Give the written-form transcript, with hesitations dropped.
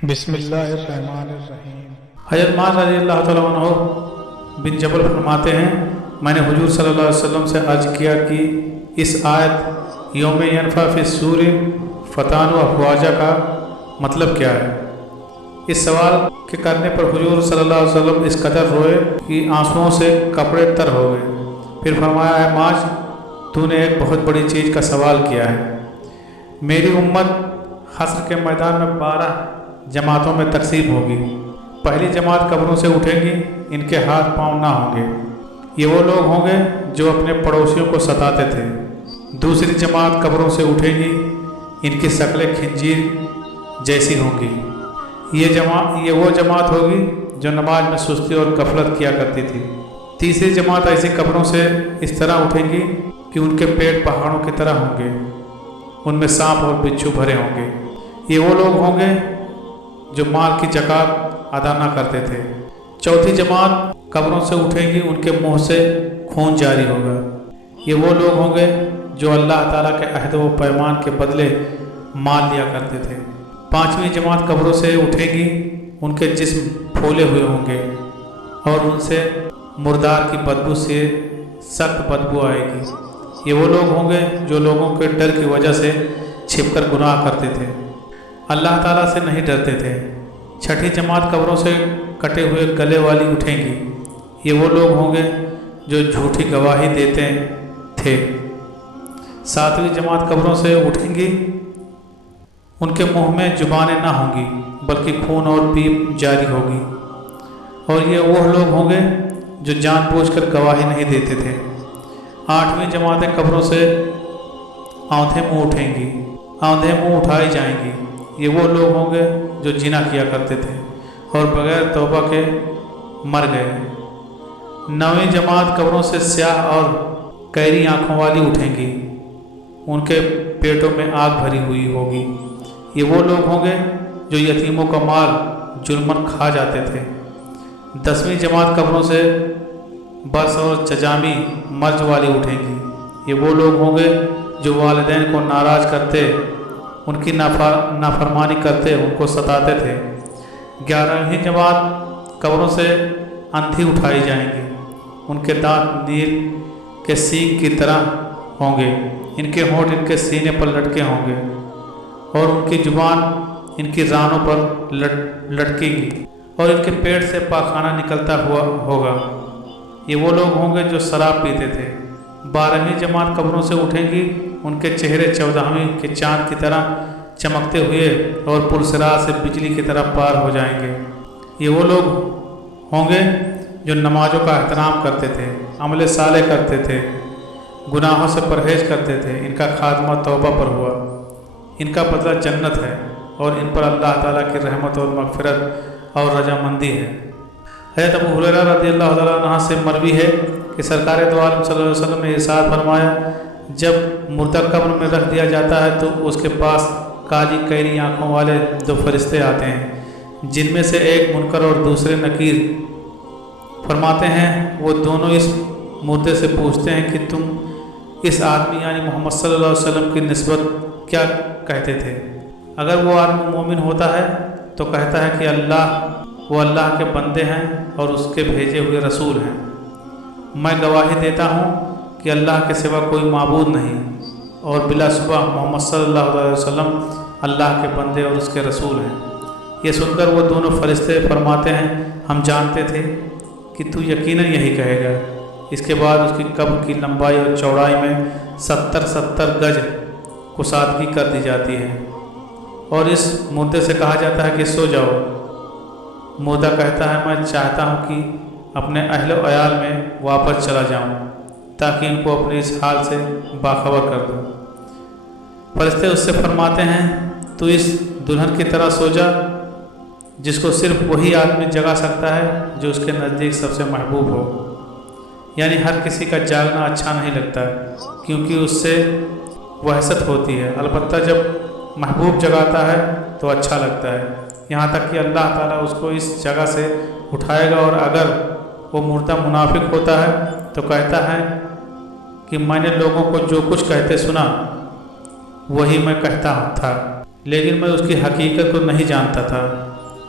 بسم اللہ الرحمن الرحیم۔ حضرت معاذ رضی اللہ تعالیٰ عنہ بن جبل فرماتے ہیں، میں نے حضور صلی اللہ علیہ وسلم سے عرض کیا کہ اس آیت یوم ینفخ فی الصور فتان و افواجا کا مطلب کیا ہے؟ اس سوال کے کرنے پر حضور صلی اللہ علیہ وسلم اس قدر روئے کہ آنسوؤں سے کپڑے تر ہو گئے۔ پھر فرمایا، اے معاذ، تو نے ایک بہت بڑی چیز کا سوال کیا ہے۔ میری امت حشر کے میدان میں 12 جماعتوں میں تقسیم ہوگی۔ پہلی جماعت قبروں سے اٹھیں گی، ان کے ہاتھ پاؤں نہ ہوں گے۔ یہ وہ لوگ ہوں گے جو اپنے پڑوسیوں کو ستاتے تھے۔ دوسری جماعت قبروں سے اٹھے گی، ان کی شکلیں خنزیر جیسی ہوں گی۔ یہ وہ جماعت ہوگی جو نماز میں سستی اور غفلت کیا کرتی تھی۔ تیسری جماعت ایسی قبروں سے اس طرح اٹھیں گی کہ ان کے پیٹ پہاڑوں کی طرح ہوں گے، ان میں سانپ اور بچھو بھرے ہوں گے۔ یہ وہ لوگ ہوں گے جو مال کی زکوٰۃ ادا نہ کرتے تھے۔ چوتھی جماعت قبروں سے اٹھیں گی، ان کے منہ سے خون جاری ہوگا۔ یہ وہ لوگ ہوں گے جو اللہ تعالیٰ کے عہد و پیمان کے بدلے مال لیا کرتے تھے۔ پانچویں جماعت قبروں سے اٹھے گی، ان کے جسم پھولے ہوئے ہوں گے اور ان سے مردار کی بدبو سے سخت بدبو آئے گی۔ یہ وہ لوگ ہوں گے جو لوگوں کے ڈر کی وجہ سے چھپ کر گناہ کرتے تھے، اللہ تعالیٰ سے نہیں ڈرتے تھے۔ چھٹی جماعت قبروں سے کٹے ہوئے گلے والی اٹھیں گی۔ یہ وہ لوگ ہوں گے جو جھوٹی گواہی دیتے تھے۔ ساتویں جماعت قبروں سے اٹھیں گی، ان کے منہ میں زبانیں نہ ہوں گی بلکہ خون اور پیپ جاری ہوگی۔ اور یہ وہ لوگ ہوں گے جو جان بوجھ کر گواہی نہیں دیتے تھے۔ آٹھویں جماعتیں قبروں سے آنکھیں منہ اٹھیں گی، آنکھیں منہ اٹھائی جائیں گی۔ یہ وہ لوگ ہوں گے جو زنا کیا کرتے تھے اور بغیر توبہ کے مر گئے۔ نویں جماعت قبروں سے سیاہ اور قیری آنکھوں والی اٹھیں گی، ان کے پیٹوں میں آگ بھری ہوئی ہوگی۔ یہ وہ لوگ ہوں گے جو یتیموں کا مال ظلماً کھا جاتے تھے۔ 10ویں جماعت قبروں سے برس اور چچامی مرج والی اٹھیں گی۔ یہ وہ لوگ ہوں گے جو والدین کو ناراض کرتے، ان کی نافرمانی کرتے، ان کو ستاتے تھے۔ 11ویں جماعت قبروں سے اندھی اٹھائی جائیں گی، ان کے دانت نیل کے سینگ کی طرح ہوں گے، ان کے ہونٹ ان کے سینے پر لٹکے ہوں گے اور ان کی زبان ان کی رانوں پر لٹکے گی اور ان کے پیٹ سے پاخانہ نکلتا ہوا ہوگا۔ یہ وہ لوگ ہوں گے جو شراب پیتے تھے۔ 12ویں جماعت قبروں سے اٹھیں گی، ان کے چہرے 14ویں کے چاند کی طرح چمکتے ہوئے اور پرسرار سے بجلی کی طرح پار ہو جائیں گے۔ یہ وہ لوگ ہوں گے جو نمازوں کا احترام کرتے تھے، عمل صالح کرتے تھے، گناہوں سے پرہیز کرتے تھے۔ ان کا خاتمہ توبہ پر ہوا، ان کا بدلہ جنت ہے اور ان پر اللہ تعالیٰ کی رحمت اور مغفرت اور رضامندی ہے۔ حضرت ابو ہریرہ رضی اللہ تعالیٰ عنہ سے مروی ہے کہ سرکار دو عالم صلی اللہ علیہ وسلم نے ارشاد فرمایا، جب مردہ قبر میں رکھ دیا جاتا ہے تو اس کے پاس کالی قیری آنکھوں والے 2 فرشتے آتے ہیں، جن میں سے ایک منکر اور دوسرے نکیر۔ فرماتے ہیں وہ دونوں اس مردے سے پوچھتے ہیں کہ تم اس آدمی یعنی محمد صلی اللہ علیہ وسلم کی نسبت کیا کہتے تھے؟ اگر وہ آدمی مومن ہوتا ہے تو کہتا ہے کہ وہ اللہ کے بندے ہیں اور اس کے بھیجے ہوئے رسول ہیں۔ میں گواہی دیتا ہوں کہ اللہ کے سوا کوئی معبود نہیں اور بلا شبہ محمد صلی اللہ علیہ وسلم اللہ کے بندے اور اس کے رسول ہیں۔ یہ سن کر وہ دونوں فرشتے فرماتے ہیں، ہم جانتے تھے کہ تو یقیناً یہی کہے گا۔ اس کے بعد اس کی قبر کی لمبائی اور چوڑائی میں 70 گز کشادگی کر دی جاتی ہے اور اس مردے سے کہا جاتا ہے کہ سو جاؤ۔ مردہ کہتا ہے، میں چاہتا ہوں کہ اپنے اہل و عیال میں واپس چلا جاؤں تاکہ ان کو اپنے اس حال سے باخبر کر دوں۔ فرشتے اس سے فرماتے ہیں، تو اس دلہن کی طرح سو جا جس کو صرف وہی آدمی جگا سکتا ہے جو اس کے نزدیک سب سے محبوب ہو۔ یعنی ہر کسی کا جاگنا اچھا نہیں لگتا کیونکہ اس سے وحشت ہوتی ہے، البتہ جب محبوب جگاتا ہے تو اچھا لگتا ہے، یہاں تک کہ اللہ تعالیٰ اس کو اس جگہ سے اٹھائے گا۔ اور اگر وہ مردہ منافق ہوتا ہے تو کہتا ہے کہ میں نے لوگوں کو جو کچھ کہتے سنا وہی میں کہتا تھا، لیکن میں اس کی حقیقت کو نہیں جانتا تھا۔